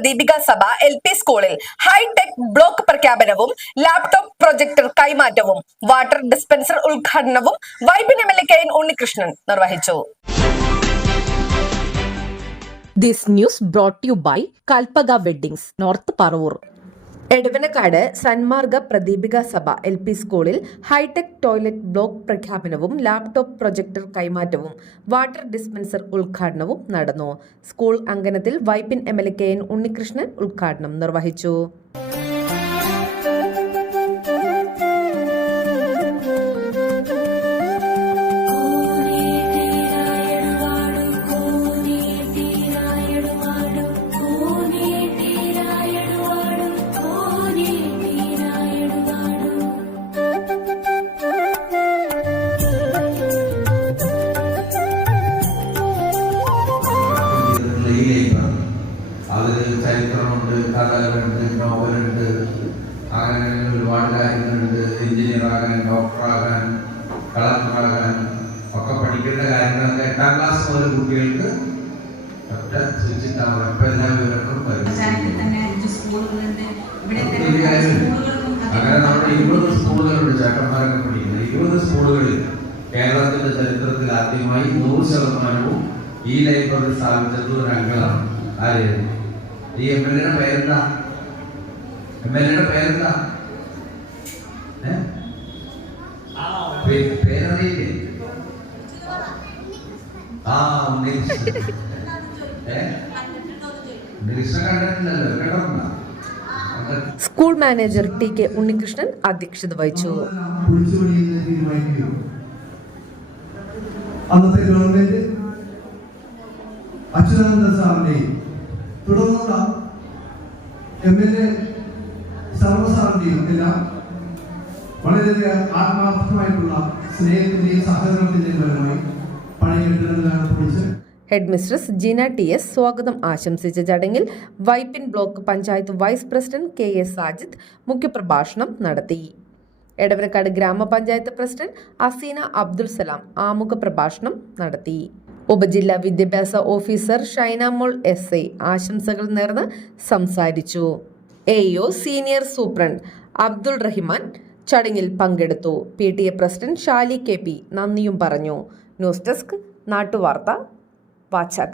പ്രദീപിക സഭ LP സ്കൂളിൽ hi tech block പ്രഖ്യാപനവും ലാപ്ടോപ്പ് പ്രൊജക്ടർ കൈമാറ്റവും വാട്ടർ ഡിസ്പെൻസർ ഉദ്ഘാടനവും വൈപ്പിൻ MLA KN ഉണ്ണികൃഷ്ണൻ നിർവഹിച്ചു. This news brought to you by Kalpaga Weddings, North Parur. Edavanakkad സന്മാർഗ Pradeepika സഭ LP സ്കൂളിൽ ഹൈടെക് ടോയ്ലറ്റ് ബ്ലോക്ക് പ്രഖ്യാപനവും ലാപ്ടോപ്പ് പ്രൊജക്ടർ കൈമാറ്റവും വാട്ടർ ഡിസ്പെൻസർ ഉദ്ഘാടനവും നടന്നു. സ്കൂൾ അങ്കണത്തിൽ വൈപ്പിൻ MLA KN ഉണ്ണികൃഷ്ണൻ ഉദ്ഘാടനം നിർവഹിച്ചു. അതിൽ ചരിത്രമുണ്ട്, കഥകളുണ്ട്, നോവലുണ്ട്, അങ്ങനെ ഒരുപാട് കാര്യങ്ങളുണ്ട്. എഞ്ചിനീയറാകാൻ, ഡോക്ടറാകാൻ, കളക്ടറാകാൻ ഒക്കെ പഠിക്കേണ്ട കാര്യങ്ങളൊക്കെ 8ാം ക്ലാസ് മുതൽ കുട്ടികൾക്ക് ഒറ്റ സ്വിച്ചിട്ടാവും. ഇപ്പം എല്ലാ വിവരങ്ങളും അങ്ങനെ നമ്മുടെ 20 സ്കൂളുകളുണ്ട്. ചേട്ടന്മാരൊക്കെ പഠിക്കുന്നത് 20 സ്കൂളുകളിൽ കേരളത്തിന്റെ ചരിത്രത്തിൽ ആദ്യമായി 100% ഈ ലൈബ്രറി സ്ഥാപിച്ചത് ഒരു അംഗങ്ങളാണ്. ആര്? ഈ MLA പേരെന്താ? MLA പേരെന്താ? പേരറിയില്ലേ? ഉണ്ണികൃഷ്ണൻ കണ്ടിട്ടില്ലല്ലോ, കേട്ടോ? സ്കൂൾ മാനേജർ TK ഉണ്ണികൃഷ്ണൻ അധ്യക്ഷത വഹിച്ചു. അന്നത്തെ ഗവൺമെന്റ് അച്യുതാനന്ദ സാറിന്റെയും തുടർന്നുള്ള MLA സർവസാറിന്റെയും എല്ലാം വളരെയധികം ആത്മാർത്ഥമായിട്ടുള്ള സ്നേഹത്തിന്റെയും സഹകരണത്തിന്റെയും ഫലമായി പഴയ കെട്ടിടങ്ങളാണ് പൊളിച്ച്. ഹെഡ് മിസ്ട്രസ് ജീന TS സ്വാഗതം ആശംസിച്ച ചടങ്ങിൽ Vypin block panchayat vice president KA Sajid മുഖ്യപ്രഭാഷണം നടത്തി. എടവനക്കാട് ഗ്രാമപഞ്ചായത്ത് പ്രസിഡന്റ് അസീന അബ്ദുൽ സലാം ആമുഖ പ്രഭാഷണം നടത്തി. ഉപജില്ലാ വിദ്യാഭ്യാസ ഓഫീസർ ഷൈനാമോൾ SA ആശംസകൾ നേർന്ന് സംസാരിച്ചു. AO senior superintendent Abdul Rahiman ചടങ്ങിൽ പങ്കെടുത്തു. PTA പ്രസിഡന്റ് ഷാലി KP നന്ദിയും പറഞ്ഞു. News desk Nattuvartha Vachakkal.